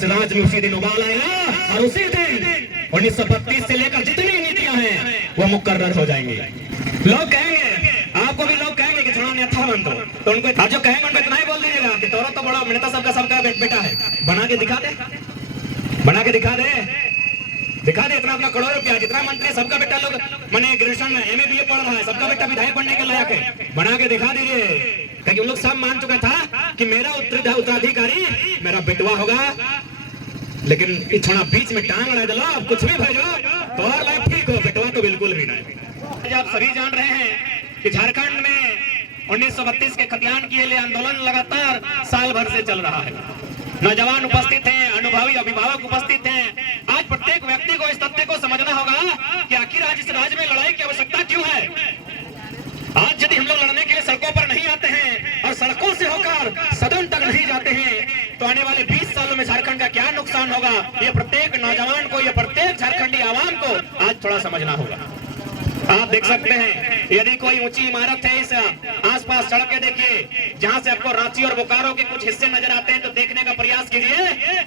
राजस राज में उसी दिन उबाल आएगा और उसी दिन 1932 से लेकर जितनी नीतियां हैं वो मुकर्रर हो जाएंगी। लोग कहेंगे, आपको भी लोग कहेंगे कि छुड़ा नेता बन दो, तो उनको जो कहेंगे उनको इतना ही बोल दीजिएगा कि तोरा तो बड़ा नेता सबका बेटा है, बना के दिखा दे, बना के दिखा दे, दिखा दे इतना अपना करोड़ रुपया, जितना मंत्री सबका बेटा लोग मैंने ग्रेजुएशन में MA BA पढ़ रहा है, सबका बेटा विधायक बनने के लायक है, बना के दिखा दीजिए। क्योंकि उन लोग सब मान चुका था कि मेरा उत्तराधिकारी मेरा बेटवा होगा, लेकिन थोड़ा बीच में टांग अड़ा दिला, अब कुछ भी भेजो तो और लाइफ ठीक हो, बेटवा तो बिल्कुल भी नहीं। आप सभी जान रहे हैं कि झारखंड में 1932 के खतियान के लिए आंदोलन लगातार साल भर से चल रहा है। नौजवान उपस्थित हैं, अनुभवी अभिभावक उपस्थित हैं। आज प्रत्येक व्यक्ति को इस तथ्य को समझना होगा कि आखिर आज इस राज्य में लड़ाई की आवश्यकता क्यों है। आज यदि हम लोग लड़ने के लिए सड़कों पर नहीं आते हैं और सड़कों से होकर सदन तक नहीं जाते हैं तो आने वाले 20 सालों में झारखंड का क्या नुकसान होगा, ये प्रत्येक नौजवान को, ये प्रत्येक झारखंडी आवाम को आज थोड़ा समझना होगा। आप देख सकते हैं यदि कोई ऊंची इमारत है, इस आसपास सड़कें देखिए, जहां से आपको रांची और बोकारो के कुछ हिस्से नजर आते हैं तो देखने का प्रयास कीजिए।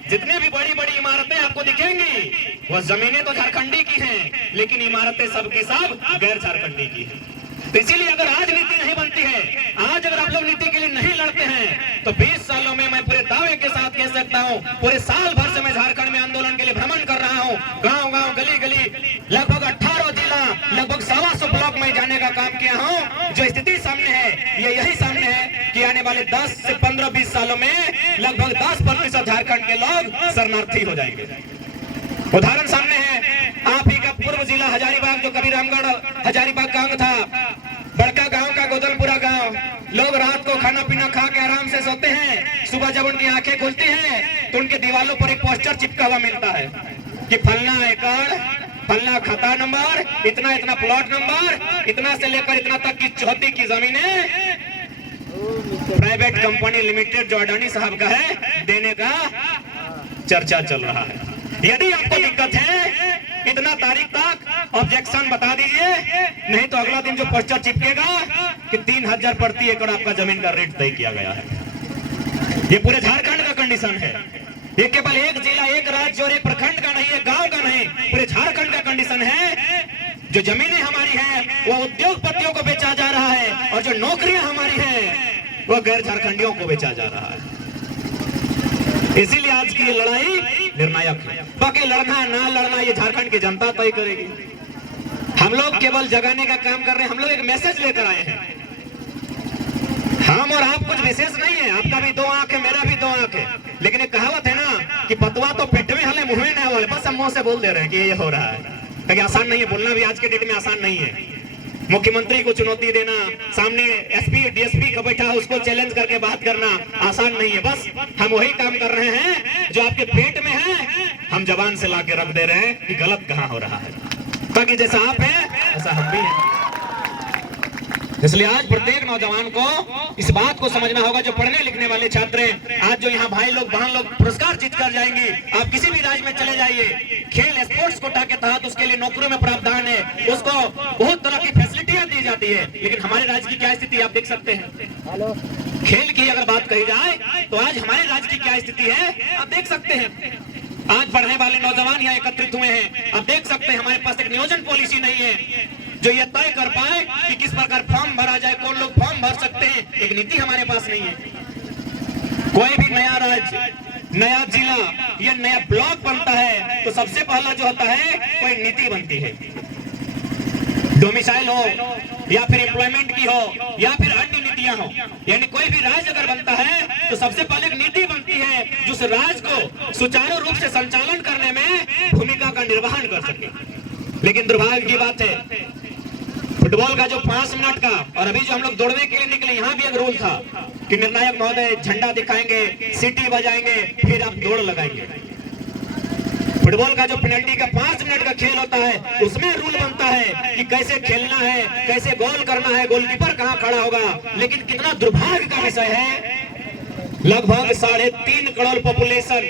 जितने भी बड़ी बड़ी इमारतें आपको दिखेंगी वो जमीनें तो झारखंडी की हैं, लेकिन इमारतें सबकी सब गैर झारखंडी की हैं। तो इसीलिए अगर आज नीति नहीं बनती है, आज अगर आप लोग नीति के लिए नहीं लड़ते हैं तो 20 सालों में मैं पूरे दावे के साथ कह सकता हूं, पूरे साल भर से मैं झारखंड में आंदोलन के लिए भ्रमण कर रहा हूं, गांव गांव गली गली लगभग 18 जिला, लगभग 125 ब्लॉक में जाने का काम किया हूं। जो स्थिति सामने है ये यही सामने है कि आने वाले 10 से 15-20 सालों में लगभग 10% झारखंड के लोग शरणार्थी हो जाएंगे। उदाहरण सामने है, आप ही का पूर्व जिला हजारीबाग, जो कभी रामगढ़ हजारीबाग गांव था, बड़का गांव का गोदलपुरा गांव, लोग रात को खाना पीना खा के आराम से सोते हैं, सुबह जब उनकी आंखें खुलती हैं तो उनके दीवारों पर एक पोस्टर चिपका हुआ मिलता है कि फलना एकड़, फलना खाता नंबर, इतना इतना प्लॉट नंबर, इतना से लेकर इतना तक की चौहदी की जमीनें प्राइवेट कंपनी लिमिटेड जो अडानी साहब का है देने का चर्चा चल रहा है। यदि आपको दिक्कत है इतना तारीख तक ऑब्जेक्शन बता दीजिए, नहीं तो अगला दिन जो पोस्टर चिपकेगा कि 3000 प्रति एकड़ आपका जमीन का रेट तय किया गया है। ये पूरे झारखंड का कंडीशन है, ये केवल एक जिला, एक राज्य और एक प्रखंड का नहीं है, गांव का नहीं, पूरे झारखंड का कंडीशन है। जो जमीनें हमारी हैं वो उद्योगपतियों को बेचा जा रहा है और जो नौकरियां हमारी हैं वो गैर झारखंडियों को बेचा जा रहा है। इसीलिए आज की ये लड़ाई निर्णायक है। बाकी लड़ना ना लड़ना ये झारखंड की जनता तय करेगी। हम लोग केवल जगाने का काम कर रहे हैं, हम लोग एक मैसेज लेकर आए हैं। हम और आप कुछ विशेष नहीं है, आपका भी 2 आंख है, मेरा भी 2 आंख है, लेकिन एक कहावत है ना कि पतवा तो पेट में हले मुंह में नहीं वाले, बस हम मुंह से बोल दे रहे हैं कि ये हो रहा है। क्योंकि आसान नहीं है बोलना, भी आज के डेट में आसान नहीं है। मुख्यमंत्री को चुनौती देना, सामने SP DSP का बैठा है उसको चैलेंज करके बात करना आसान नहीं है। बस हम वही काम कर रहे हैं जो आपके पेट में है, हम जबान से लाके रख दे रहे हैं कि गलत कहाँ हो रहा है, ताकि जैसा आप हैं ऐसा हम भी हैं। इसलिए आज प्रत्येक नौजवान को इस बात को समझना होगा, जो पढ़ने लिखने वाले छात्र हैं, आज जो यहाँ भाई लोग बहन लोग पुरस्कार जीत कर जाएंगे, आप किसी भी राज्य में चले जाइए, खेल स्पोर्ट्स कोटा के तहत उसके लिए नौकरियों में प्रावधान है, उसको बहुत तरह की फैसिलिटियां दी जाती है। लेकिन हमारे राज्य की क्या स्थिति आप देख सकते हैं। खेल की अगर बात कही जाए तो आज हमारे राज्य की क्या स्थिति है आप देख सकते हैं। आज पढ़ने वाले नौजवान यहाँ एकत्रित हुए हैं, आप देख सकते हैं हमारे पास एक नियोजन पॉलिसी नहीं है जो ये तय कर पाए कि किस प्रकार फॉर्म भरा जाए, कौन लोग फॉर्म भर सकते हैं, एक नीति हमारे पास नहीं है। कोई भी नया राज्य, नया जिला या नया ब्लॉक बनता है तो सबसे पहला जो होता है कोई नीति बनती है, डोमिसाइल हो या फिर एम्प्लॉयमेंट की हो या फिर अन्य नीतियां हो। यानी कोई भी राज्य अगर बनता है तो सबसे पहले एक नीति बनती है जो उस राज्य को सुचारू रूप से संचालन करने में भूमिका का निर्वहन कर सके। लेकिन दुर्भाग्य की बात है, फुटबॉल का जो 5 मिनट का, और अभी जो हम लोग दौड़ने के लिए निकले यहाँ भी एक रूल था कि निर्णायक महोदय झंडा दिखाएंगे, सीटी बजाएंगे, फिर आप दौड़ लगाएंगे। फुटबॉल का जो पेनल्टी का 5 मिनट का खेल होता है उसमें रूल बनता है कि कैसे खेलना है, कैसे गोल करना है, गोलकीपर कहाँ खड़ा होगा। लेकिन कितना दुर्भाग्य का विषय है, लगभग 3.5 करोड़ पॉपुलेशन,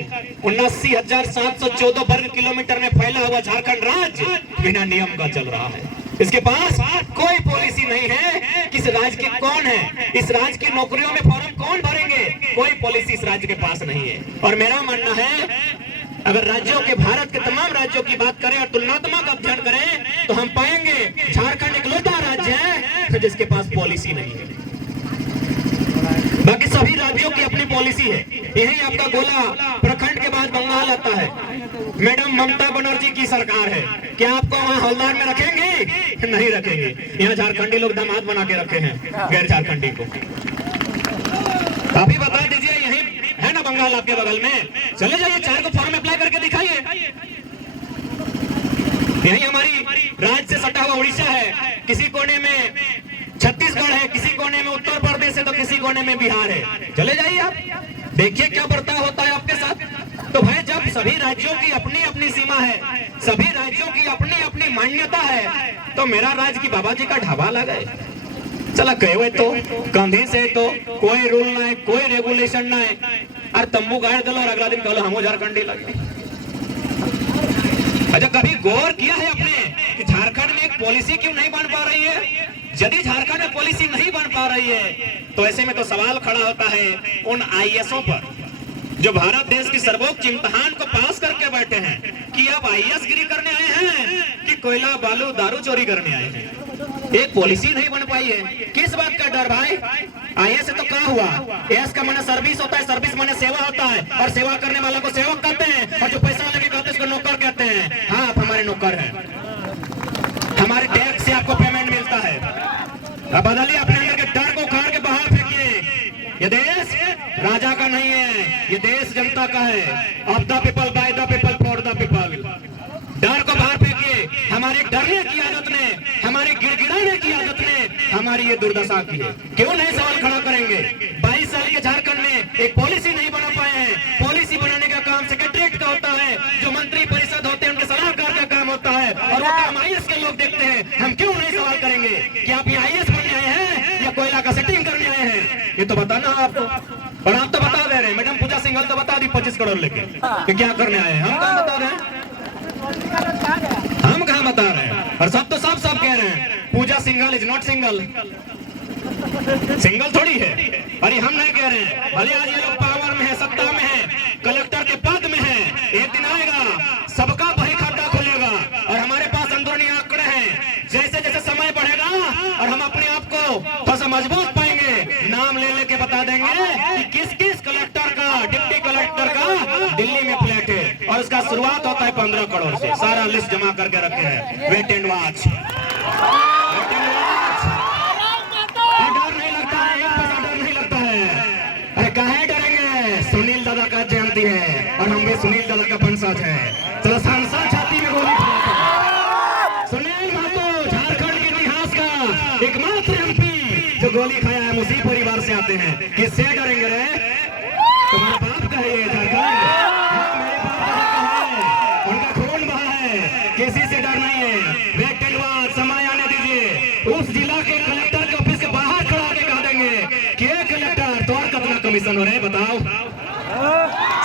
79,714 वर्ग किलोमीटर में फैला हुआ झारखंड राज्य बिना नियम का चल रहा है। इसके पास कोई पॉलिसी नहीं है। किस राज्य के कौन है, इस राज्य की नौकरियों में फॉर्म कौन भरेंगे, कोई पॉलिसी इस राज्य के पास नहीं है। और मेरा मानना है अगर राज्यों के, भारत के तमाम राज्यों की बात करें और तुलनात्मक अध्ययन करें तो हम पाएंगे झारखंड इकलौता राज्य है जिसके पास पॉलिसी नहीं है। बाकी सभी राज्यों की अपनी पॉलिसी है। यही आपका गोला प्रखंड के बाद बंगाल आता है। मैडम ममता बनर्जी की सरकार है, क्या आपको वहाँ हवलदार में रखेंगे? नहीं रखेंगे। यहाँ झारखंडी लोग दामाद बना के रखे हैं गैर झारखंडी को। आप ही बता दीजिए, यही है ना बंगाल आपके बगल में? चले जाइए, 4 को फॉर्म अप्लाई करके दिखाइए। यही हमारी राज्य से सटा हुआ उड़ीसा है, किसी कोने में छत्तीसगढ़ है, किसी कोने में उत्तर प्रदेश है, तो किसी कोने में बिहार है। चले जाइए आप, देखिए क्या बर्ताव होता है आपके साथ। तो भाई जब सभी राज्यों की अपनी अपनी सीमा है, सभी राज्यों की अपनी अपनी मान्यता है, तो मेरा राज्य की बाबा जी का ढाबा लगा है। चला कहे तो कंधी से तो कोई रूल ना है, कोई रेगुलेशन ना है, और तंबू गाड़ दलो और अगला दिन कहो हम झारखंडी लगे। अच्छा, कभी गौर किया है आपने कि झारखंड में एक पॉलिसी क्यों नहीं बन पा रही है? यदि झारखंड में पॉलिसी नहीं बन पा रही है तो ऐसे में तो सवाल खड़ा होता है उन आईएएसओं पर जो भारत देश की सर्वोच्च इम्तिहान को पास करके बैठे हैं कि आप आईएएस गिरी करने आए हैं कि कोयला बालू दारू चोरी करने आए हैं। एक पॉलिसी नहीं बन पाई है। किस बात का डर भाई? आईएएस से तो क्या हुआ? एस का माने सर्विस होता है, सर्विस माने सेवा होता है, और सेवा करने वाला को सेवक कहते हैं, और जो पैसा लेके कहते हैं उसको नौकर कहते हैं। हाँ, आप हमारे नौकर हैं, हमारे टैक्स से आपको पेमेंट मिलता है। अब बदलिए अपने अंदर के डर को उखाड़ के बाहर फेंकिए। ये देश राजा का नहीं है, ये देश जनता का है। Of the people, by the people, for the people. डर को बाहर फेंकिए। हमारे डरने की आदत ने, हमारे गिड़गिड़ाने की आदत ने हमारी ये दुर्दशा की है। क्यों नहीं सवाल खड़ा करेंगे? 22 साल के झारखंड में एक पॉलिसी नहीं बना पाए हैं। पॉलिसी बनाने का काम सेक्रेटरीट का होता है, जो मंत्री परिषद होते हैं उनके सलाहकार का काम होता है, और वो काम आईएएस के लोग देखते हैं। हम क्यों नहीं सवाल करेंगे कि आप ये आईएएस बनने आए हैं या कोयला का सेटिंग करने आए हैं? ये तो बताना आपको, और आप तो बता दे रहे हैं। मैडम पूजा सिंघल तो बता दी 25 करोड़ लेके कि क्या करने आए हैं। हम कहाँ बता रहे हैं? हम कहाँ बता रहे हैं? और सब तो सब कह रहे हैं Puja Singhal is not single, single थोड़ी है। अरे हम नहीं कह रहे हैं, भले आज ये लोग पावर में है, सत्ता में है, कलेक्टर के पद में है, एक दिन आएगा सबका बही खाता खुलेगा। और हमारे पास अंदरूनी आंकड़े हैं, जैसे जैसे समय बढ़ेगा और हम अपने आप को थोड़ा मजबूत पाएंगे, नाम ले लेके बता देंगे कि किस किस कलेक्टर का, डिप्टी कलेक्टर का दिल्ली में फ्लैट है, और उसका शुरुआत होता है 15 करोड़ से। सारा लिस्ट जमा करके रखे हैं, वेट एंड वॉच। डर नहीं लगता है, एक पैसा डर नहीं लगता है। अरे काहे डरेंगे? सुनील दादा का जयंती है और हम भी सुनील दादा का वंशज है। चलो सांसद छाती में गोली खाते। सुनील महतो झारखंड के इतिहास का एकमात्र एमपी जो गोली खाया है, उसी परिवार से आते हैं। किससे डरेंगे रे? तुम्हारे बाप का है ये झारखंड, मेरे बाप का है, उनका खून बहा है, किसी से डर नहीं है। वेट एंड वॉच, समय आने दीजिए। उस जिला के कलेक्टर के ऑफिस के बाहर खड़ा के कह देंगे कि ये कलेक्टर तो और कितना कमीशन हो रहे हैं बताओ।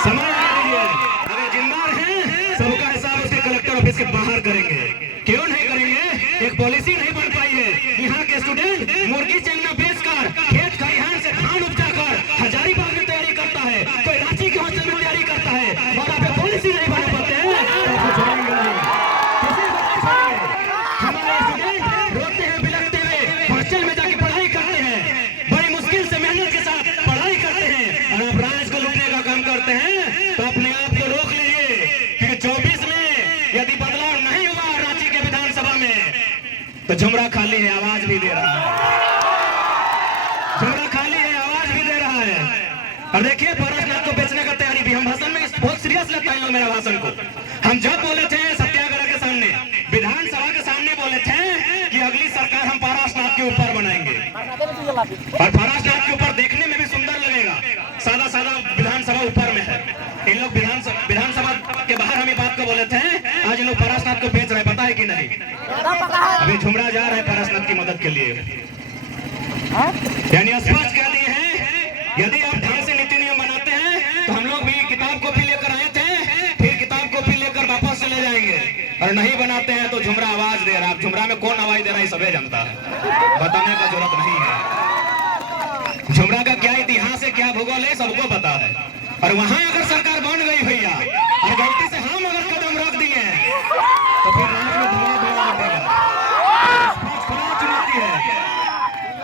समय आने दीजिए। अरे जिम्मेदार हैं, सबका हिसाब उसके कलेक्टर ऑफिस के बाहर करेंगे। क्यों नहीं करेंगे? एक पॉलिसी नहीं बन पाई है। यहाँ के स्टूडेंट मुर्गी चंगना बेचकर, खेत खलिहान से धान उपजाकर हजारीबाग में तैयारी करता है, कोई रांची के हॉस्टल में तैयारी करता है, और आप पॉलिसी नहीं बना पाते हैं तो आपको छोड़ेंगे नहीं। हमारे स्टूडेंट रोते हैं, बिलखते हुए हॉस्टल में जाके पढ़ाई करते हैं, बड़ी मुश्किल से मेहनत के साथ पढ़ाई करते हैं, और आप राज को लूटने का काम करते हैं। तो अपने आप को रोक लीजिए, क्योंकि 24 में यदि बदलाव नहीं हुआ रांची के विधानसभा में तो झुमरा खाली है, आवाज भी दे रहा है। झुमरा खाली है, आवाज भी दे रहा है। और देखिए पारसनाथ को बेचने का तैयारी भी। हम भाषण में बहुत सीरियस लगता है मेरा भाषण को। हम जब बोले थे सत्याग्रह के सामने, विधानसभा के सामने बोले थे कि अगली सरकार हम पारसनाथ के ऊपर बनाएंगे, और पारसनाथ के ऊपर देखने में भी सुंदर लगेगा। सादा सादा विधानसभा ऊपर में है। इन लोग विधानसभा के बाहर हम ये बात को बोले थे, आज इन लोग पारसनाथ को बेच रहे हैं, पता है कि नहीं? अभी झुमरा जा रहा है पारसनाथ की मदद के लिए। यानी स्पष्ट कह दिए हैं, यदि आप ढंग से नीति नियम बनाते हैं तो हम लोग भी किताब कॉपी लेकर आए थे, फिर किताब कॉपी लेकर वापस चले जाएंगे। और और नहीं बनाते हैं तो झुमरा आवाज दे रहा है। झुमरा में कौन आवाज दे रहा है सभी जानता है, बताने का जरूरत नहीं है। झुमरा का क्या इतिहास है, क्या भूगोल है, सबको पता है। और वहां अगर सरकार बन गई भैया और गलती से हम अगर कदम रख दिए तो फिर रात में धुआं धुआं उठेगा। चुनौती है,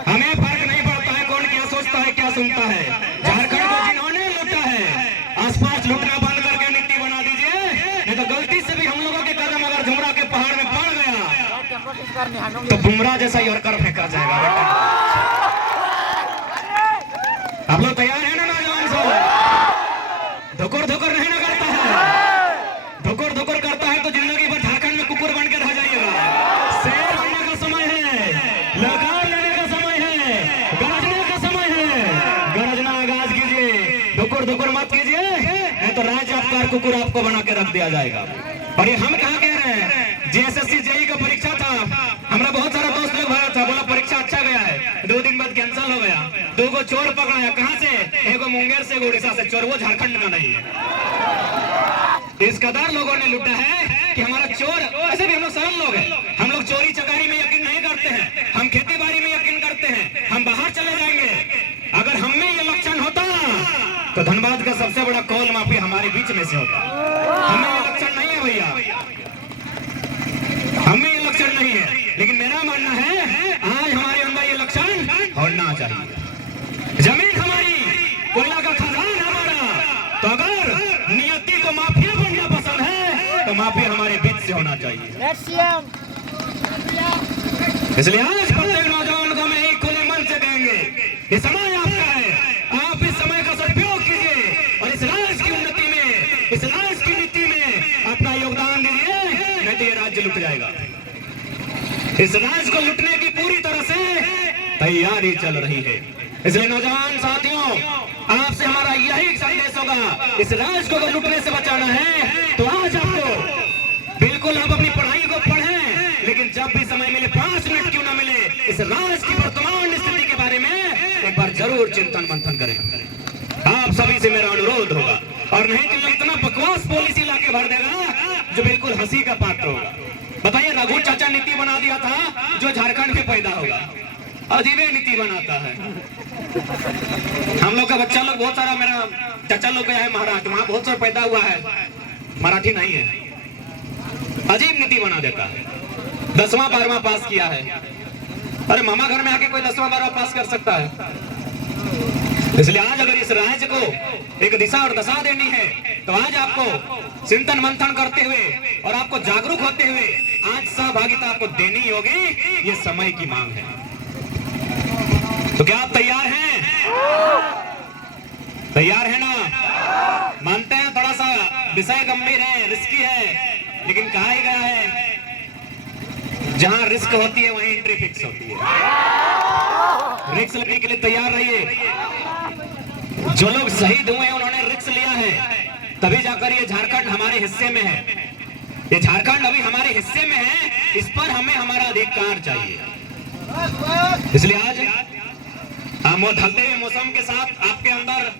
हमें फर्क नहीं पड़ता है कौन क्या सोचता है, क्या सुनता है। झारखंड को जिन्होंने लूटा है, आसपास लूटना बंद करके नीति बना दीजिए, नहीं तो गलती से भी हम लोगों के कदम अगर झुमरा के पहाड़ में पड़ गया तो बुमराह जैसा ही और कर फेंका जाएगा। आप लोग तैयार है ना नौजवान सब? धोकर धोकर नहीं ना करता है, धोकर धोकर करता है तो जिंदगी भर झारखंड में कुकुर बन के रह जाइएगा। शेर बनने का समय है, लगाम लेने का समय है, गरजने का समय है। गरजना आगाज कीजिए, धोकर धोकर मत कीजिए, नहीं तो राज्य आपका कुकुर आपको बना के रख दिया जाएगा। और ये हम कहाँ कह रहे हैं, जेएसएससी जेई का परीक्षा था, हमारा बहुत सारा दोस्त लोग भरा था, बोला परीक्षा अच्छा गया है, 2 दिन बाद कैंसिल हो गया। 2 को चोर पकड़ाया, कहां से? एक मुंगेर से, उड़ीसा से चोर, वो झारखंड का नहीं है। इस कदर लोगों ने लूटा है कि हमारा चोर, ऐसे भी हम लोग सरल लोग हैं, हम लोग चोरी चकारी में यकीन नहीं करते हैं, हम खेती बाड़ी में यकीन करते हैं, हम बाहर चले जाएंगे। अगर हम में ये लक्षण होता तो धनबाद का सबसे बड़ा कौल माफी हमारे बीच में से होता। हमें ये लक्षण नहीं है भैया, हमें ये लक्षण नहीं है, लेकिन मेरा मानना है आज हमारे अंदर ये लक्षण होना चाहिए। जमीन हमारी, कोयला का खजान हमारा, तो अगर नियति को माफिया बनना पसंद है तो माफिया हमारे बीच से होना चाहिए। इसलिए आज प्रत्येक नौजवान को मैं एक खुले मन से कहेंगे, ये समय आपका है, आप इस समय का सदुपयोग कीजिए और इस राज्य की उन्नति में, इस राज्य की नीति में अपना योगदान दीजिए, नहीं तो ये राज्य लुट जाएगा। इस राज्य को लुटने की पूरी तरह से तैयारी चल रही है। इसलिए नौजवान साथियों, आपसे हमारा यही संदेश होगा, इस राज्य को अगर लुटने से बचाना है तो आज आपको बिल्कुल आप अपनी पढ़ाई को पढ़ें, लेकिन जब भी समय मिले, 5 मिनट क्यों ना मिले, इस राज्य की वर्तमान स्थिति के बारे में एक बार जरूर चिंतन मंथन करें। आप सभी से मेरा अनुरोध होगा, और नहीं कि इतना बकवास पॉलिसी लाके भर देगा जो बिल्कुल हंसी का पात्र होगा। बताइए, रघु चाचा नीति बना दिया था जो झारखंड में पैदा होगा, अजीबे नीति बनाता है। हम लोग का बच्चा लोग बहुत सारा, मेरा चाचा लोग गया है महाराष्ट्र, वहां बहुत सारा पैदा हुआ है, मराठी नहीं है, अजीब नीति बना देता है। 10वां 12वां पास किया है, अरे मामा घर में आके कोई 10वां 12वां पास कर सकता है? इसलिए आज अगर इस राज्य को एक दिशा और दशा देनी है तो आज आपको चिंतन मंथन करते हुए और आपको जागरूक होते हुए आज सहभागिता आपको देनी होगी, ये समय की मांग है। तो क्या आप तैयार हैं? तैयार है ना? मानते हैं थोड़ा सा विषय गंभीर है, रिस्की है, लेकिन कहा ही गया है जहां रिस्क होती है वहीं एंट्री फिक्स होती है। रिस्क लेने के लिए तैयार रहिए। जो लोग शहीद हुए हैं उन्होंने रिस्क लिया है, तभी जाकर ये झारखंड हमारे हिस्से में है। ये झारखंड अभी हमारे हिस्से में है, इस पर हमें हमारा अधिकार चाहिए। इसलिए आज ढलते हुए मौसम के साथ आपके अंदर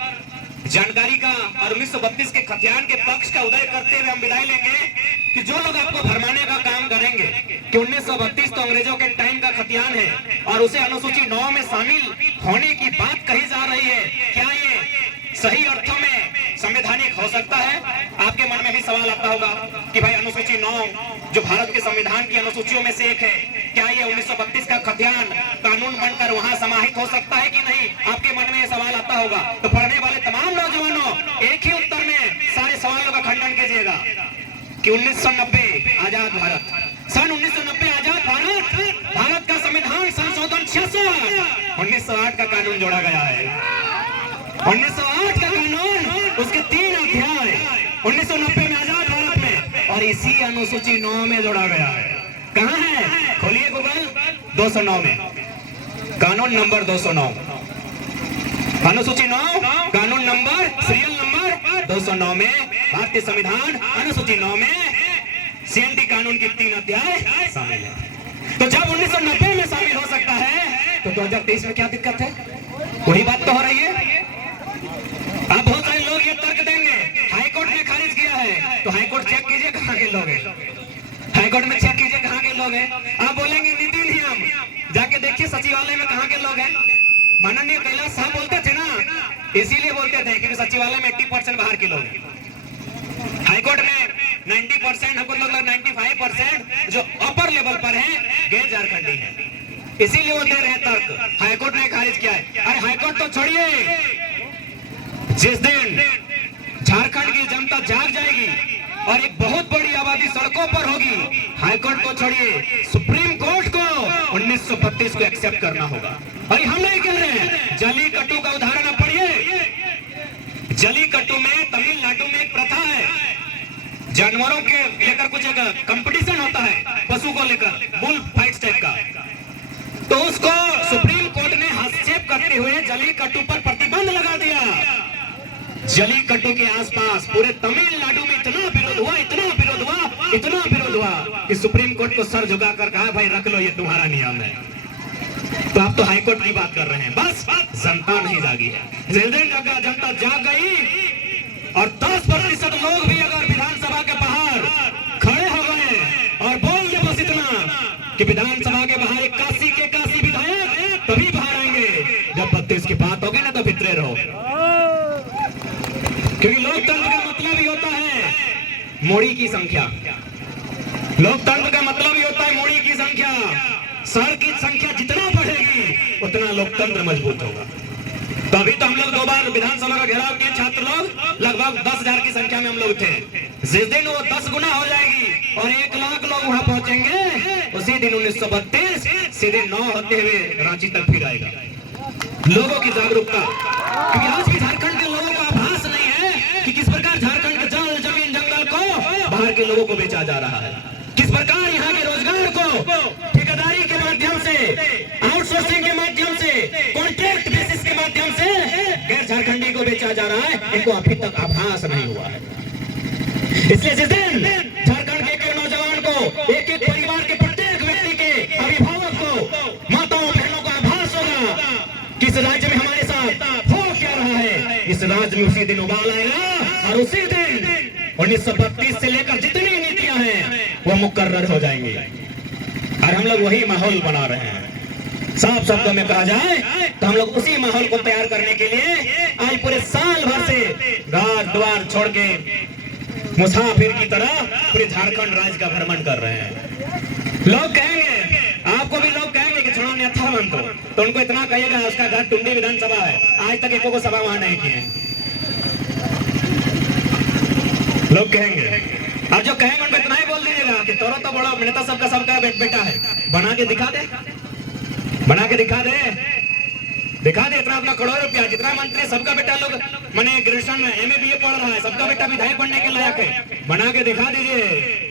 जानकारी का और 1932 के खतियान के पक्ष का उदय करते हुए हम विदाई लेंगे कि जो लोग आपको भरमाने का काम करेंगे कि 1932 तो अंग्रेजों के टाइम का खतियान है और उसे अनुसूची 9 में शामिल होने की बात कही जा रही है, क्या ये सही अर्थों में संवैधानिक हो सकता है? आपके मन में भी सवाल आता होगा कि भाई अनुसूची 9 जो भारत के संविधान की अनुसूचियों में से एक है, क्या ये 1932 का खतियान कानून बनकर वहां समाहित हो सकता है कि नहीं? आपके मन में ये सवाल आता होगा। तो पढ़ने वाले तमाम नौजवानों, एक ही उत्तर में सारे सवालों का खंडन कीजिएगा कि 1990 आजाद भारत, सन 1990 आजाद भारत, भारत का संविधान संशोधन 66, 1908 का कानून जोड़ा गया है। 1908 का कानून, उसके 3 अध्याय 1990 में आजाद भारत में, और इसी अनुसूची 9 में जोड़ा गया है। कहाँ है? खोलिए गूगल, 209 में, कानून नंबर 209, अनुसूची 9, कानून नंबर, सीरियल नंबर 209 में भारतीय संविधान अनुसूची 9 में सीएनटी कानून के 3 अध्याय शामिल है। तो जब 1990 में शामिल हो सकता है तो 2023 में क्या दिक्कत है? वही बात तो हो रही है। अब बहुत सारे लोग ये तर्क देंगे हाईकोर्ट ने खारिज किया है, तो हाईकोर्ट चेक कीजिए कहाँ के लोग हैं। हाईकोर्ट में चेक कीजिए कहाँ के लोग हैं। आप बोलेंगे नीति नियम, जाके देखिए सचिवालय में कहाँ के लोग हैं। माननीय कैलाश साहब बोलते थे ना, इसीलिए बोलते थे क्योंकि सचिवालय में 80% बाहर के लोग हैं। हाईकोर्ट में 90%, हमको लगभग 95% जो अपर लेवल पर हैं गैर झारखंडी हैं, इसीलिए वो दे रहे हैं तर्क। हाईकोर्ट ने खारिज किया है। अरे हाईकोर्ट तो छोड़िए, जिस दिन झारखंड की जनता जाग जाएगी और एक बहुत बड़ी आबादी सड़कों पर होगी, हाईकोर्ट को छोड़िए सुप्रीम कोर्ट को 1932 को एक्सेप्ट करना होगा। और हम नहीं कह रहे हैं, जलीकट्टू का उदाहरण आप पढ़िए। जलीकट्टू में तमिलनाडु में एक प्रथा है, जानवरों के लेकर कुछ एक कंपटीशन होता है, पशु को लेकर बुल फाइट टाइप का, तो उसको सुप्रीम कोर्ट ने हस्तक्षेप करते हुए जलीकट्टू पर प्रतिबंध लगा दिया। जलीकट्टू के आसपास पूरे तमिलनाडु में इतना विरोध हुआ, इतना विरोध हुआ, इतना विरोध हुआ कि सुप्रीम कोर्ट को सर झुकाकर कहा भाई रख लो, ये तुम्हारा नियम है। तो आप तो हाईकोर्ट की बात कर रहे हैं। बस जनता नहीं जागी है। जिस दिन जनता जाग गई और 10% लोग भी अगर विधानसभा के बाहर खड़े हो गए और बोल दे बस इतना कि विधानसभा के बाहर 81 के 81 विधायक तभी बाहर आएंगे जब 32 की बात होगी ना, तो भितरे रहो। क्योंकि लोकतंत्र का मतलब ही होता है मोड़ी की संख्या। लोकतंत्र का मतलब ही होता है मोड़ी की संख्या। सर की संख्या जितना बढ़ेगी उतना लोकतंत्र मजबूत होगा। तो अभी तो हम लोग 2 बार विधानसभा का घेराव किए, छात्र लोग लगभग 10,000 की संख्या में हम लोग थे। जिस दिन वो 10 गुना हो जाएगी और 1 लाख लोग वहां पहुंचेंगे, उसी दिन 1932 सीधे 9 होते हुए रांची तक फिर आएगा। लोगों की जागरूकता, क्योंकि आज की झारखंड के लोगों को आभास नहीं है कि किस प्रकार झारखंड के जल जमीन जंगल को बाहर के लोगों को बेचा जा रहा है, किस प्रकार यहाँ के रोजगार को ठेकेदारी के माध्यम से, आउटसोर्सिंग के माध्यम से, कॉन्ट्रैक्ट बेसिस के माध्यम से गैर झारखंडी को बेचा जा रहा है। इनको अभी तक आभास नहीं हुआ है। इसलिए जिस दिन झारखंड के एक नौजवान को, एक एक परिवार के प्रत्येक व्यक्ति के अभिभावक को, माताओं बहनों को आभास होगा कि इस राज्य में हमारे साथ हो क्या रहा है, इस राज्य में उसी दिन उबाल आएगा और उसी दिन 1932 से लेकर जितनी नीतियां हैं वो मुकर्रर हो जाएंगी। और हम लोग वही माहौल बना रहे हैं। साफ शब्दों में कहा जाए तो हम लोग उसी माहौल को तैयार करने के लिए आज पूरे साल भर से घर द्वार छोड़ के मुसाफिर की तरह पूरे झारखंड राज्य का भ्रमण कर रहे हैं। लोग कहेंगे, आपको भी लोग कहेंगे कि छोड़ो न्यथा मन तो उनको इतना कहिएगा उसका घर टुंडी विधानसभा है, आज तक एको को सभा वहां नहीं किए। लोग कहेंगे, और जो कहेंगे उनको इतना ही बोल दीजिएगा कि तोरो तो बड़ा नेता सबका बेटा है, बना के दिखा दे, बना के दिखा दे, दिखा दे इतना अपना करोड़ रुपया, जितना मंत्री सबका बेटा लोग मैंने ग्रेजुएशन में MA BA पढ़ रहा है, सबका बेटा विधायक बनने के लायक है, बना के दिखा दीजिए।